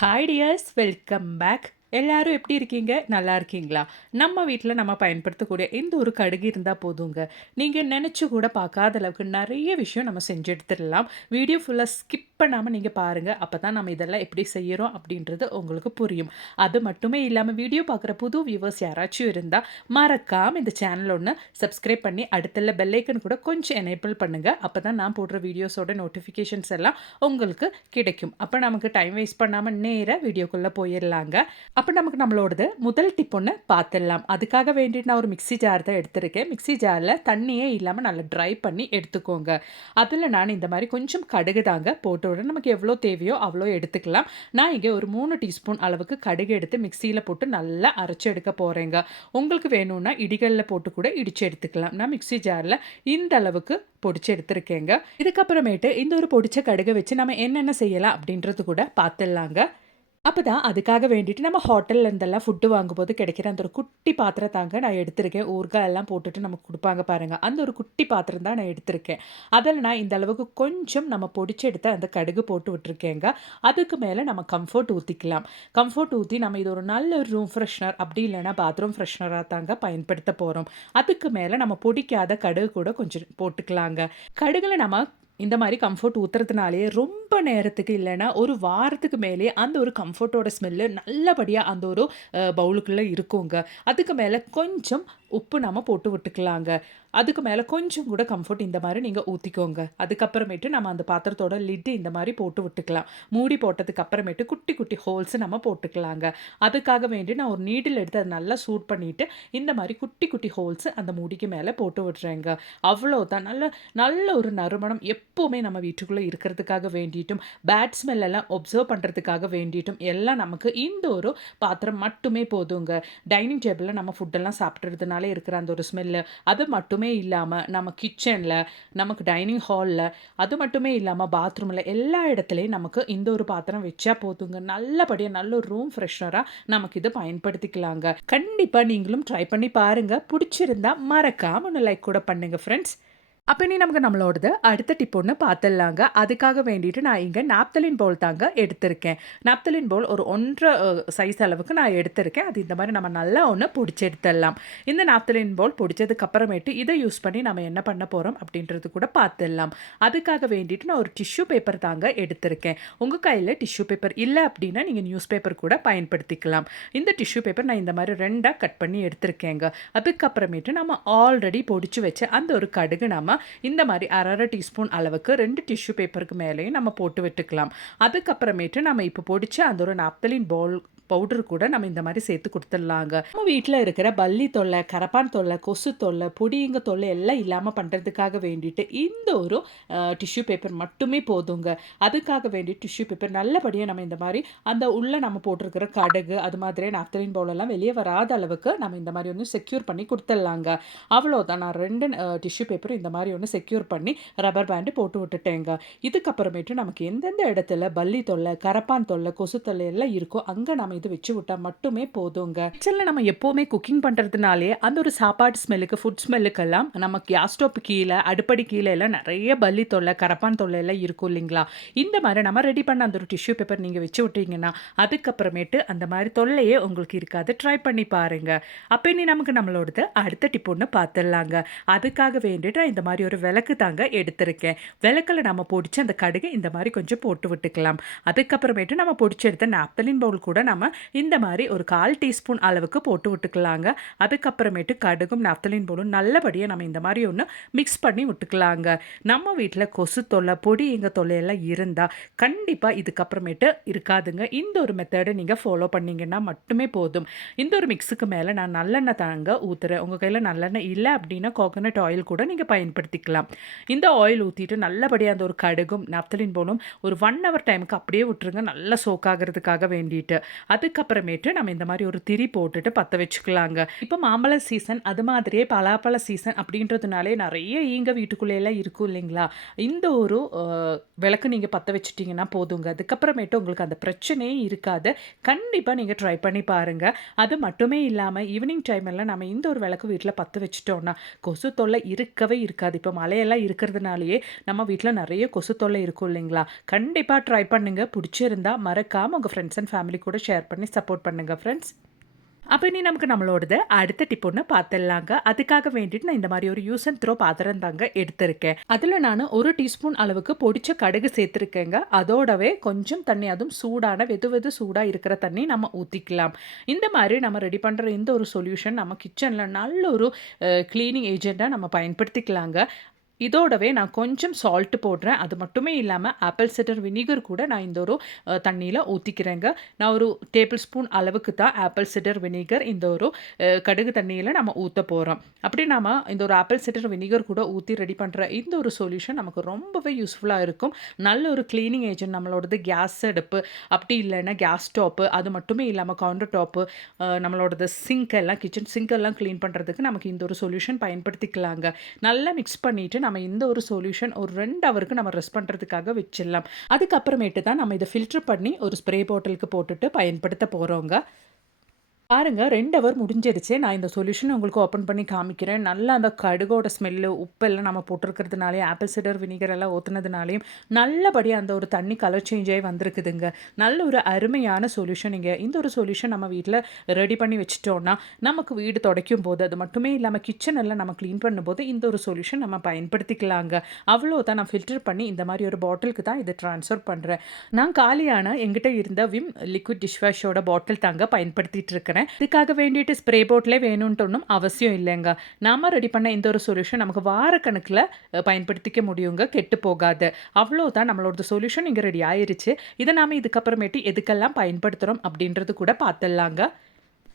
Hi tears, welcome back. எல்லாரும் எப்படி இருக்கீங்க? நல்லா இருக்கீங்களா? நம்ம வீட்ல நம்ம பயன்படுத்தக்கூடிய இந்த ஒரு கடுகு இருந்தா போதுங்க. நீங்க நெனச்சு கூட பார்க்காத அளவுக்கு நெறைய விஷயம் நம்ம செஞ்சு எடுத்துடலாம். வீடியோ ஃபுல்லா ஸ்கிப் பண்ணாம நீங்க பாருங்க. அப்பதான் நம்ம இதெல்லாம் எப்படி செய்யறோம் அப்படின்றது உங்களுக்கு புரியும். அது மட்டுமே இல்லாம வீடியோ பார்க்குற புது வியூவர்ஸ் யாராச்சும் இருந்தா, மறக்காம இந்த சேனல் ஒண்ணு சப்ஸ்கிரைப் பண்ணி அடுத்துள்ள பெல் ஐக்கன் கூட கொஞ்சம் எனேபிள் பண்ணுங்க. அப்பதான் நான் போடுற வீடியோஸோட நோட்டிஃபிகேஷன்ஸ் எல்லாம் உங்களுக்கு கிடைக்கும். அப்ப நமக்கு டைம் வேஸ்ட் பண்ணாம நேரா வீடியோக்குள்ள போயிரலாங்க. அப்ப நமக்கு நம்மளோடது முதல் டிப் ஒண்ணு பார்த்துடலாம். அதுக்காக வேண்டிட்டு நான் ஒரு மிக்ஸி ஜார் தான் எடுத்திருக்கேன். மிக்ஸி ஜார்ல தண்ணியே இல்லாம நல்லா ட்ரை பண்ணி எடுத்துக்கோங்க. அதுல நான் இந்த மாரி கொஞ்சம் கடுகு தாங்க போட்டு விடுறேன். நமக்கு எவ்வளோ தேவையோ அவ்வளோ எடுத்துக்கலாம். நான் இங்க ஒரு 3 டீஸ்பூன் அளவுக்கு கடுகு எடுத்து மிக்ஸியில போட்டு நல்லா அரைச்சு எடுக்க போறேங்க. உங்களுக்கு வேணும்னா இடிகல்ல போட்டு கூட இடிச்சு எடுத்துக்கலாம். நான் மிக்ஸி ஜார்ல இந்த அளவுக்கு பொடிச்சு எடுத்திருக்கேங்க. இதுக்கப்புறமேட்டு இந்த ஒரு பொடிச்ச கடுக வச்சு நம்ம என்னென்ன செய்யலாம் அப்படின்றது கூட பார்த்துடலாங்க. அப்பதான் அதுக்காக வேண்டிட்டு நம்ம ஹோட்டல்ல இருந்தெல்லாம் ஃபுட்டு வாங்கும்போது கிடைக்கிற அந்த ஒரு குட்டி பாத்திரம் தாங்க நான் எடுத்திருக்கேன். ஊறுகாய் எல்லாம் போட்டுட்டு நமக்கு குடுப்பாங்க பாருங்க. அந்த ஒரு குட்டி பாத்திரம் தான் நான் எடுத்திருக்கேன். அதில நான் இந்த அளவுக்கு கொஞ்சம் நம்ம பொடிச்சு எடுத்த அந்த கடுகு போட்டு விட்டுருக்கேங்க. அதுக்கு மேல நம்ம கம்ஃபோர்ட் ஊத்திக்கலாம். கம்ஃபோர்ட் ஊத்தி நம்ம இது ஒரு நல்ல ரூம் ஃப்ரெஷ்னர் அப்படி இல்லைன்னா பாத்ரூம் ஃப்ரெஷ்னரா தாங்க பயன்படுத்த போறோம். அதுக்கு மேல நம்ம பொடிக்காத கடுகு கூட கொஞ்சம் போட்டுக்கலாங்க. கடுகுல நம்ம இந்த மாரி கம்ஃபோர்ட் ஊத்துறதுனாலயே ரொம்ப நேரத்துக்கு இல்லன்னா, ஒரு வாரத்துக்கு மேலயே அந்த ஒரு கம்ஃபோர்ட்டோட ஸ்மெல்லு நல்லபடியா அந்த ஒரு பவுலுக்குள்ள இருக்குங்க. அதுக்கு மேல கொஞ்சம் உப்பு நம்ம போட்டு விட்டுக்கலாங்க. அதுக்கு மேல கொஞ்சம் கூட கம்ஃபோர்ட் இந்த மாரி நீங்க ஊத்திக்கோங்க. அதுக்கப்புறமேட்டு நம்ம அந்த பாத்திரத்தோட லிட் இந்த மாரி போட்டு விட்டுக்கலாம். மூடி போட்டதுக்கு அப்புறமேட்டு குட்டி குட்டி ஹோல்ஸ் நம்ம போட்டுக்கலாங்க. அதுக்காக வேண்டி நான் ஒரு நீடில் எடுத்து அத நல்லா சூட் பண்ணிட்டு, இந்த மாரி குட்டி குட்டி ஹோல்ஸ் அந்த மூடிக்கு மேல போட்டு விடுறேங்க. அவ்வளோதான். நல்ல நல்ல ஒரு நறுமணம் எப்பவுமே நம்ம வீட்டுக்குள்ள இருக்கிறதுக்காக வேண்டிட்டும், பேட் ஸ்மெல் எல்லாம் அப்சர்வ் பண்றதுக்காக வேண்டிட்டும், எல்லாம் நமக்கு இந்த ஒரு பாத்திரம் மட்டுமே போதுங்க. டைனிங் டேபிள்ல நம்ம ஃபுட்டெல்லாம் சாப்பிடுறதுனால இருக்கிற அந்த ஒரு ஸ்மெல்லு, அது மட்டுமே இல்லாம நம்ம கிச்சன்ல, நமக்கு டைனிங் ஹால்ல, அது மட்டுமே இல்லாம பாத்ரூம்ல எல்லா இடத்துலயும் நமக்கு இந்த ஒரு பாத்திரம் வச்சா போதுங்க. நல்லபடியா நல்ல ஒரு ரூம் ஃப்ரெஷ்னரா நமக்கு இது பயன்படுத்திக்கலாங்க. கண்டிப்பா நீங்களும் ட்ரை பண்ணி பாருங்க. புடிச்சிருந்தா மறக்காம ஒண்ணு லைக் கூட பண்ணுங்க ஃப்ரெண்ட்ஸ். அப்ப இனி நமக்கு நம்மளோடது அடுத்த டிப் ஒண்ணு பார்த்துடலாங்க. அதுக்காக வேண்டிட்டு நான் இங்க நாப்தலின் பவுல் தாங்க எடுத்திருக்கேன். நாப்தலின் பவுல் ஒரு 1 1/2 சைஸ் அளவுக்கு நான் எடுத்திருக்கேன். அது இந்த மாரி நம்ம நல்லா ஒண்ணு பொடிச்சு எடுத்துடலாம். இந்த நாப்தலின் பவுல் பொடிச்சதுக்கு அப்புறமேட்டு இத யூஸ் பண்ணி நம்ம என்ன பண்ண போறோம் அப்படின்றது கூட பார்த்துடலாம். அதுக்காக வேண்டிட்டு நான் ஒரு டிஷ்யூ பேப்பர் தாங்க எடுத்திருக்கேன். உங்க கையில டிஷ்யூ பேப்பர் இல்ல அப்படின்னா நீங்க நியூஸ் பேப்பர் கூட பயன்படுத்திக்கலாம். இந்த டிஷ்யூ பேப்பர் நான் இந்த மாரி 2ஆ கட் பண்ணி எடுத்திருக்கேங்க. அதுக்கப்புறமேட்டு நம்ம ஆல்ரெடி பொடிச்சு வச்ச அந்த ஒரு கடுகு நாம இந்த மாரி 1/2 டீஸ்பூன் அளவுக்கு 2 டிஷ்யூ பேப்பருக்கு மேலேயும் நம்ம போட்டு விட்டுக்கலாம். அதுக்கப்புறமேட்டு நம்ம இப்போ பொடிச்ச அந்த ஒரு நாப்தலின் பவுடர் கூட நம்ம இந்த மாரி சேர்த்து குடுத்துடலாங்க. நம்ம வீட்ல இருக்கிற பல்லி தொல்லை, கரப்பான் தொல்லை, கொசு தொல்லை, பொடியங்க தொல்லை எல்லாம் இல்லாம பண்றதுக்காக வேண்டிட்டு இந்த ஒரு டிஷ்யூ பேப்பர் மட்டுமே போதுங்க. அதுக்காக வேண்டி டிஷ்யூ பேப்பர் நல்லபடியா நம்ம இந்த மாரி அந்த உள்ள நம்ம போட்டிருக்கிற கடுகு, அது மாதிரியே நாப்தலின் பவுல் எல்லாம் வெளிய வராத அளவுக்கு நம்ம இந்த மாரி வந்து செக்யூர் பண்ணி குடுத்துடலாங்க. அவ்வளோதான். நான் 2 டிஷ்யூ பேப்பரும் இந்த மாரி ஒண்ணு செக்யூர் பண்ணி ரப்பர் பேண்ட் போட்டு விட்டுட்டேங்க. இதுக்கப்புறமேட்டு நமக்கு எந்தெந்த இடத்துல பல்லி தொல்லை, கரப்பான் தொல்லை, கொசு தொல்லை எல்லாம் இருக்கோ, அங்க நம்ம இது வச்சு விட்டா மட்டுமே போதுங்க. கிச்சன்ல நம்ம எப்பவுமே குக்கிங் பண்றதுனாலே அந்த ஒரு சாப்பாடு ஸ்மெல்லுக்கு, ஃபுட் ஸ்மெல்லுக்கெல்லாம் நம்ம கேஸ் ஸ்டவ் கீழ, அடுப்படி கீழ எல்லாம் நெறைய பல்லி தொல்லை, கரப்பான் தொல்லை எல்லாம் இருக்கும் இல்லைங்களா? இந்த மாரி நம்ம ரெடி பண்ண அந்த ஒரு டிஷ்யூ பேப்பர் நீங்க வச்சு விட்டீங்கன்னா, அதுக்கப்புறமேட்டு அந்த மாரி தொல்லையே உங்களுக்கு இருக்காது. ட்ரை பண்ணி பாருங்க. அப்ப இனி நமக்கு நம்மளோடது அடுத்த டிப் ஒண்ணு பார்த்துடலாங்க. அதுக்காக வேண்டிட்டு இந்த மாரி ஒரு விளக்கு தாங்க எடுத்திருக்கேன். விளக்குல நம்ம பொடிச்ச அந்த கடுகு இந்த மாரி கொஞ்சம் போட்டு விட்டுக்கலாம். அதுக்கப்புறமேட்டு நம்ம பொடிச்சு எடுத்த நாப்தலின் பவுல் கூட நம்ம இந்த மாரி ஒரு 1/4 டீஸ்பூன் அளவுக்கு போட்டு விட்டுக்கலாங்க. அதுக்கப்புறமேட்டு கடுகும், நாப்தலின் பவுலும் நல்லபடியா நம்ம இந்த மாரி ஒண்ணு மிக்ஸ் பண்ணி விட்டுக்கலாங்க. நம்ம வீட்ல கொசு தொல்லை, பொடி ஈங்க தொல்லை எல்லாம் இருந்தா கண்டிப்பா இதுக்கப்புறமேட்டு இருக்காதுங்க. இந்த ஒரு மெத்தட நீங்க ஃபாலோ பண்ணீங்கன்னா மட்டுமே போதும். இந்த ஒரு மிக்ஸுக்கு மேல நான் நல்லெண்ணெய் தாங்க ஊத்துறேன். உங்க கையில நல்லெண்ணெய் இல்ல அப்படின்னா கோகனட் ஆயில் கூட நீங்க பயன்படுத்திக்கலாம். இந்த ஆயில் ஊத்திட்டு நல்லபடியா அந்த ஒரு கடுகும், நாப்தலின் பவுலும் ஒரு 1 ஹவர் டைமுக்கு அப்படியே விட்டுருங்க. நல்லா சோக் ஆகுறதுக்காக வேண்டிட்டு. அதுக்கப்புறமேட்டு நம்ம இந்த மாரி ஒரு திரி போட்டுட்டு பத்த வச்சுக்கலாங்க. இப்ப மாம்பழ சீசன், அது மாதிரியே பலாப்பழ சீசன் அப்படின்றதுனாலே நெறைய ஈங்க வீட்டுக்குள்ளேலாம் இருக்கும் இல்லைங்களா? இந்த ஒரு விளக்கு நீங்க பத்த வச்சுட்டீங்கன்னா போதுங்க. அதுக்கப்புறமேட்டு உங்களுக்கு அந்த பிரச்சனையே இருக்காது. கண்டிப்பா நீங்க ட்ரை பண்ணி பாருங்க. அது மட்டுமே இல்லாம ஈவினிங் டைம்ல நம்ம இந்த ஒரு விளக்கு வீட்ல பத்த வச்சுட்டோம்னா, கொசு தொல்லை இருக்கவே இருக்காது. இப்ப மழையெல்லாம் இருக்கிறதுனாலயே நம்ம வீட்ல நெறைய கொசு தொல்லை இருக்கும் இல்லைங்களா? கண்டிப்பா ட்ரை பண்ணுங்க. புடிச்சிருந்தா மறக்காம உங்க ஃப்ரெண்ட்ஸ் அண்ட் ஃபேமிலி கூட ஷேர் பண்ணி சப்போர்ட் பண்ணுங்க ஃப்ரெண்ட்ஸ். அப்ப இனி நமக்கு நம்மளோடது அடுத்த டிப் ஒண்ணு பாத்துடலாங்க. அதுக்காக வேண்டிட்டு நான் இந்த மாரி ஒரு யூஸ் அண்ட் த்ரோ பாத்திரம் தாங்க எடுத்திருக்கேன். அதுல நானு 1 டீஸ்பூன் அளவுக்கு பொடிச்ச கடுகு சேர்த்திருக்கேங்க. அதோடவே கொஞ்சம் தண்ணி, அதுவும் சூடான வெது வெது சூடா இருக்கிற தண்ணி நம்ம ஊத்திக்கலாம். இந்த மாரி நம்ம ரெடி பண்ற இந்த ஒரு சொல்யூஷன் நம்ம கிச்சன்ல நல்ல ஒரு கிளீனிங் ஏஜென்ட்டா நம்ம பயன்படுத்திக்கலாங்க. இதோடவே நான் கொஞ்சம் சால்ட் போடுறேன். அது மட்டுமே இல்லாம ஆப்பிள் சிடர் வினிகர் கூட நான் இந்த ஒரு தண்ணீல ஊத்திக்கிறேங்க. நான் ஒரு டேபிள் ஸ்பூன் அளவுக்கு தான் ஆப்பிள் சிடர் வினிகர் இந்த ஒரு கடுகு தண்ணீல நம்ம ஊத்த போறோம். அப்படி நாம இந்த ஒரு ஆப்பிள் சிடர் வினிகர் கூட ஊத்தி ரெடி பண்ற இந்த ஒரு சொல்யூஷன் நமக்கு ரொம்பவே யூஸ்ஃபுல்லா இருக்கும். நல்ல ஒரு கிளீனிங் ஏஜென்ட் நம்மளோடது கேஸ் அடுப்பு, அப்படி இல்லைன்னா கேஸ் ஸ்டவ், அது மட்டுமே இல்லாம கவுண்டர் டாப், நம்மளோடது சிங்க் எல்லாம் கிச்சன் சிங்க் எல்லாம் கிளீன் பண்றதுக்கு நமக்கு இந்த ஒரு சொல்யூஷன் பயன்படுத்திக்கலாங்க. நல்லா மிக்ஸ் பண்ணிட்டு நம்ம இந்த ஒரு சொல்யூஷன் ஒரு 2 ஹவருக்கு நம்ம ரெஸ்ட் பண்றதுக்காக வச்சிடலாம். அதுக்கப்புறமேட்டு தான் நம்ம இத ஃபில்டர் பண்ணி ஒரு ஸ்ப்ரே பாட்டிலுக்கு போட்டுட்டு பயன்படுத்த போறோங்க. பாருங்க 2 ஹவர் முடிஞ்சிருச்சு. நான் இந்த சொல்யூஷன் உங்களுக்கு ஓப்பன் பண்ணி காமிக்கிறேன். நல்லா அந்த கடுகோட ஸ்மெல்லு, உப்பெல்லாம் நம்ம போட்டிருக்கிறதுனாலயும், ஆப்பிள் சிடர் வினிகர் எல்லாம் ஊத்துனதுனாலயும் நல்லபடியா அந்த ஒரு தண்ணி கலர் சேஞ்ச் ஆயி வந்திருக்குதுங்க. நல்ல ஒரு அருமையான சொல்யூஷன் இங்க. இந்த ஒரு சொல்யூஷன் நம்ம வீட்ல ரெடி பண்ணி வச்சுட்டோம்னா, நமக்கு வீடு துடைக்கும்போது, அது மட்டுமே இல்லாம கிச்சன் எல்லாம் நம்ம கிளீன் பண்ணும்போது இந்த ஒரு சொல்யூஷன் நம்ம பயன்படுத்திக்கலாங்க. அவ்வளோதான். நான் ஃபில்டர் பண்ணி இந்த மாரி ஒரு பாட்டிலுக்கு தான் இத ட்ரான்ஸ்ஃபர் பண்றேன். நான் காலியான என்கிட்ட இருந்த விம் லிக்விட் டிஷ் வாஷோட பாட்டில் தாங்க பயன்படுத்திட்டு இருக்கிறேன். இதுக்காக வேண்டிட்டு ஸ்ப்ரே பாட்டிலே வேணும்ன்ட்டு ஒண்ணும் அவசியம் இல்லைங்க. நாம ரெடி பண்ண இந்த ஒரு சொல்யூஷன் நமக்கு வாரக்கணக்குல பயன்படுத்திக்க முடியுங்க. கெட்டு போகாது. அவ்வளோதான், நம்மளோட சொல்யூஷன் இங்க ரெடி ஆயிருச்சு. இத நாம இதுக்கப்புறமேட்டு எதுக்கெல்லாம் பயன்படுத்துறோம் அப்படின்றது கூட பாத்துடலாங்க.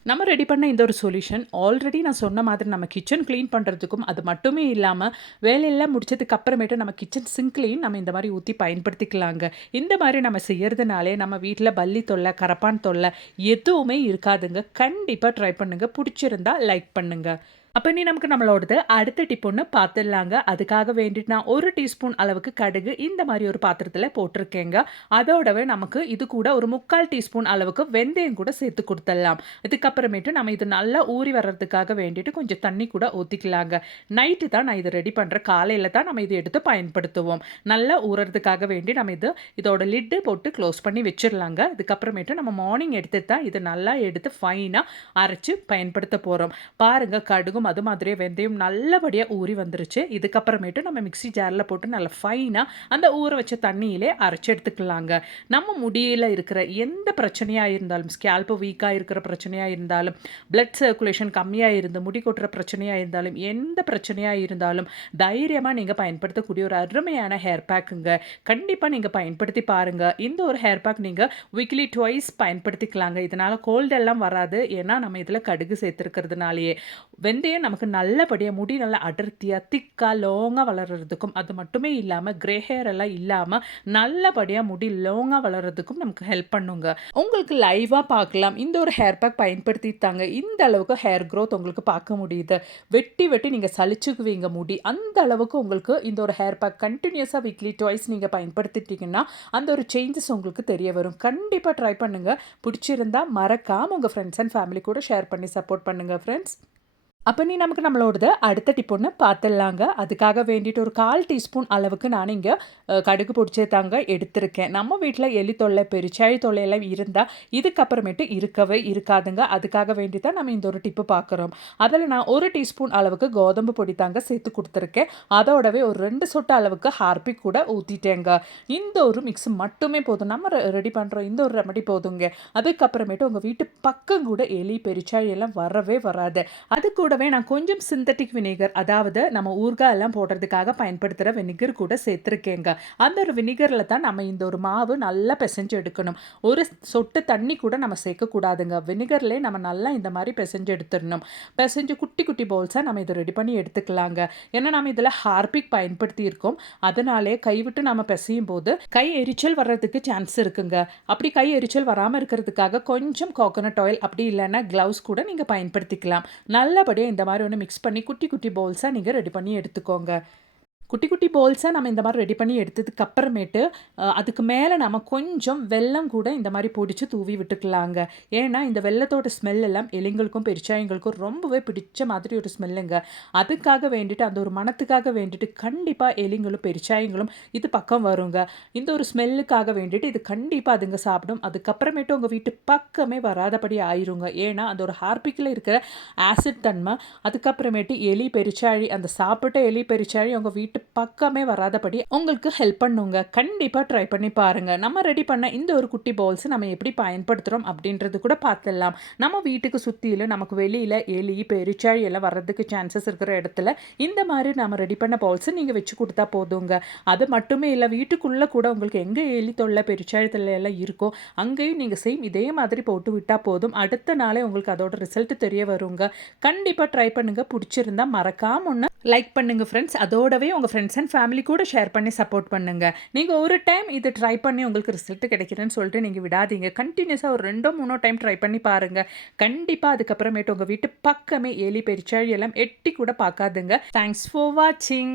நம்ம ரெடி பண்ண இந்த ஒரு சொல்யூஷன் ஆல்ரெடி நான் சொன்ன மாதிரி நம்ம கிச்சன் கிளீன் பண்ணுறதுக்கும், அது மட்டுமே இல்லாமல் வேலையெல்லாம் முடிச்சதுக்கு அப்புறமேட்டு நம்ம கிச்சன் சிங்க்லேயும் நம்ம இந்த மாதிரி ஊற்றி பயன்படுத்திக்கலாங்க. இந்த மாதிரி நம்ம செய்யறதுனாலே நம்ம வீட்டில் பல்லி தொல்லை, கரப்பான் தொல்லை எதுவுமே இருக்காதுங்க. கண்டிப்பாக ட்ரை பண்ணுங்க. பிடிச்சிருந்தா லைக் பண்ணுங்க. அப்ப இனி நமக்கு நம்மளோடது அடுத்த டிப் ஒண்ணு பாத்துடலாங்க. அதுக்காக வேண்டிட்டு நான் 1 டீஸ்பூன் அளவுக்கு கடுகு இந்த மாரி ஒரு பாத்திரத்துல போட்டிருக்கேங்க. அதோடவே நமக்கு இது கூட ஒரு 3/4 டீஸ்பூன் அளவுக்கு வெந்தயம் கூட சேர்த்து குடுத்துடலாம். இதுக்கப்புறமேட்டு நம்ம இது நல்லா ஊறி வர்றதுக்காக வேண்டிட்டு கொஞ்சம் தண்ணி கூட ஊத்திக்கலாங்க. நைட்டு தான் நான் இது ரெடி பண்றேன். காலையில தான் நம்ம இத எடுத்து பயன்படுத்துவோம். நல்லா ஊறறதுக்காக வேண்டி நம்ம இதோட லிட்டு போட்டு க்ளோஸ் பண்ணி வச்சிரலாங்க. இதுக்கப்புறமேட்டு நம்ம மார்னிங் எடுத்து தான் இத நல்லா எடுத்து ஃபைனா அரைச்சு பயன்படுத்த போறோம். பாருங்க கடுகும் அது மாதிரியே வெந்தயம் நல்லபடியா ஊறி வந்துருச்சு. இதுக்கப்புறமேட்டு நம்ம மிக்ஸி ஜார்ல போட்டு நல்லா ஃபைனா அந்த ஊற வச்ச தண்ணியிலே அரைச்சு எடுத்துக்கலாங்க. நம்ம முடியில இருக்கிற எந்த பிரச்சனையா இருந்தாலும், ஸ்கேல்ப் வீக்கா இருக்கிற பிரச்சனையா இருந்தாலும், பிளட் சர்க்குலேஷன் கம்மியா இருந்து முடி கொட்டுற பிரச்சனையா இருந்தாலும், எந்த பிரச்சனையா இருந்தாலும் தைரியமா நீங்க பயன்படுத்தக்கூடிய ஒரு அருமையான ஹேர் பேக்குங்க. கண்டிப்பா நீங்க பயன்படுத்தி பாருங்க. இந்த ஒரு ஹேர் பேக் நீங்க வீக்லி ட்வைஸ் பயன்படுத்திக்கலாங்க. இதனால கோல்ட் எல்லாம் வராது. ஏன்னா நம்ம இதுல கடுகு சேர்த்திருக்கிறதுனாலயே. வெந்தயம் நமக்கு நல்லபடியா முடி நல்லா அடர்த்தியா, திக்கா, லாங்கா வளர்றதுக்கும், அது மட்டுமே இல்லாம கிரே ஹேர் எல்லாம் இல்லாம நல்லபடியா முடி லாங்கா வளர்றதுக்கும் நமக்கு ஹெல்ப் பண்ணுங்க. உங்களுக்கு லைவா பார்க்கலாம். இந்த ஒரு ஹேர் பேக் பயன்படுத்திட்டாங்க இந்த அளவுக்கு ஹேர் குரோத் உங்களுக்கு பார்க்க முடியுது. வெட்டி வெட்டி நீங்க சலிச்சுக்குவீங்க முடி. அந்த அளவுக்கு உங்களுக்கு இந்த ஒரு ஹேர் பேக் கன்டினியூஸா வீக்லி ட்வைஸ் நீங்க பயன்படுத்திட்டீங்கன்னா, அந்த ஒரு சேஞ்சஸ் உங்களுக்கு தெரிய வரும். கண்டிப்பா ட்ரை பண்ணுங்க. பிடிச்சிருந்தா மறக்காம உங்க ஃப்ரெண்ட்ஸ் அண்ட் ஃபேமிலி கூட ஷேர் பண்ணி சப்போர்ட் பண்ணுங்க ஃப்ரெண்ட்ஸ். அப்ப நீ நமக்கு நம்மளோடது அடுத்த டிப் ஒண்ணு பாத்துடலாங்க. அதுக்காக வேண்டிட்டு ஒரு 1/4 டீஸ்பூன் அளவுக்கு நான் இங்க கடுகு பொடிச்சது தாங்க எடுத்திருக்கேன். நம்ம வீட்ல எலி தொல்லை, பெருச்சாளி தொல்லை எல்லாம் இருந்தா இதுக்கப்புறமேட்டு இருக்கவே இருக்காதுங்க. அதுக்காக வேண்டி தான் நம்ம இந்த ஒரு டிப்பு பார்க்குறோம். அதில நான் 1 டீஸ்பூன் அளவுக்கு கோதம்பு பொடி தாங்க சேர்த்து குடுத்துருக்கேன். அதோடவே ஒரு 2 சொட்டு அளவுக்கு ஹார்பிக் கூட ஊத்திட்டேங்க. இந்த ஒரு மிக்ஸ் மட்டுமே போதும். நம்ம ரெடி பண்றோம் இந்த ஒரு ரெமெடி போதுங்க. அதுக்கப்புறமேட்டு உங்க வீட்டு பக்கம் கூட எலி, பெருச்சாளி எல்லாம் வரவே வராது. அது கூட அதோடவே நான் கொஞ்சம் சிந்தட்டிக் வினிகர், அதாவது நம்ம ஊறுகாய் எல்லாம் போடுறதுக்காக பயன்படுத்துற வினிகர் கூட சேர்த்துருக்கேங்க. அந்த ஒரு வினிகர்ல தான் நம்ம இந்த ஒரு மாவு நல்லா பெசஞ்சு எடுக்கணும். ஒரு சொட்டு தண்ணி கூட நம்ம சேர்க்கக்கூடாதுங்க. வினிகர்லயே நம்ம நல்லா இந்த மாரி பெசஞ்சு எடுத்துறணும். பெசஞ்சு குட்டி குட்டி பவுல்ஸா நம்ம இத ரெடி பண்ணி எடுத்துக்கலாங்க. ஏன்னா நம்ம இதுல ஹார்பிக் பயன்படுத்தியிருக்கோம். அதனாலே கைவிட்டு நம்ம பெசையும்போது கை எரிச்சல் வர்றதுக்கு சான்ஸ் இருக்குங்க. அப்படி கை எரிச்சல் வராம இருக்கிறதுக்காக கொஞ்சம் கோகோனட் ஆயில் அப்படி இல்லன்னா கிளவுஸ் கூட நீங்க பயன்படுத்திக்கலாம். நல்லபடியா இந்த மாரி ஒண்ணு மிக்ஸ் பண்ணி குட்டி குட்டி பவுல்ஸா நீங்க ரெடி பண்ணி எடுத்துக்கோங்க. குட்டி குட்டி போல்ஸா நம்ம இந்த மாரி ரெடி பண்ணி எடுத்ததுக்கு அப்புறமேட்டு, அதுக்கு மேல நம்ம கொஞ்சம் வெல்லம் கூட இந்த மாரி பொடிச்சு தூவி விட்டுக்கலாங்க. ஏன்னா, இந்த வெல்லத்தோட ஸ்மெல் எல்லாம் எலிங்களுக்கும், பெருச்சாளிங்களுக்கும் ரொம்பவே பிடிச்ச மாதிரி ஒரு ஸ்மெல்லுங்க. அதுக்காக வேண்டிட்டு, அந்த ஒரு மணத்துக்காக வேண்டிட்டு கண்டிப்பா எலிங்களும், பெருச்சாளிங்களும் இது பக்கம் வருங்க. இந்த ஒரு ஸ்மெல்லுக்காக வேண்டிட்டு இது கண்டிப்பா அதுங்க சாப்பிடும். அதுக்கப்புறமேட்டு உங்க வீட்டு பக்கமே வராதபடி ஆயிருங்க. ஏன்னா, அந்த ஒரு ஹார்பிக்ல இருக்கிற ஆசிட் தன்மை, அதுக்கப்புறமேட்டு எலி, பெருச்சாளி அந்த சாப்பிட்ட எலி, பெருச்சாளி உங்க வீட்டு பக்கமே வராதபடி உங்களுக்கு ஹெல்ப் பண்ணுங்க. கண்டிப்பா ட்ரை பண்ணி பாருங்க. நம்ம ரெடி பண்ண இந்த ஒரு குட்டி பவுல்ஸ் நம்ம எப்படி பயன்படுத்துறோம் அப்படின்றது கூட பார்த்துடலாம். நம்ம வீட்டுக்கு சுத்தியில நமக்கு வெளியில எலி, பெருச்சாழி எல்லாம் வர்றதுக்கு சான்சஸ் இருக்கிற இடத்துல இந்த மாதிரி நம்ம ரெடி பண்ண பவுல்ஸ் நீங்க வச்சு கொடுத்தா போதுங்க. அது மட்டுமே இல்ல, வீட்டுக்குள்ள கூட உங்களுக்கு எங்க எலி தொல்லை, பெருச்சாழி தொல்லை எல்லாம் இருக்கோ அங்கேயும் நீங்க சேம் இதே மாதிரி போட்டு விட்டா போதும். அடுத்த நாளே உங்களுக்கு அதோட ரிசல்ட் தெரிய வருங்க. கண்டிப்பா ட்ரை பண்ணுங்க. பிடிச்சிருந்தா மறக்காம ஒண்ணு லைக் பண்ணுங்க ஃப்ரெண்ட்ஸ். அதோடவே உங்க ஃப்ரெண்ட்ஸ் அண்ட் ஃபேமிலி கூட ஷேர் பண்ணி சப்போர்ட் பண்ணுங்க. நீங்க ஒரு டைம் இத ட்ரை பண்ணி உங்களுக்கு ரிசல்ட் கிடைக்குதுன்னு சொல்லிட்டு நீங்க விடாதீங்க. கன்டினியூஸா ஒரு 2ஓ 3ஓ டைம் ட்ரை பண்ணி பாருங்க. கண்டிப்பா அதுக்கப்புறமேட்டு உங்க வீட்டு பக்கமே எலி, பெருச்சாழி எல்லாம் எட்டி கூட பார்க்காதுங்க. தேங்க்ஸ் ஃபார் வாட்சிங்.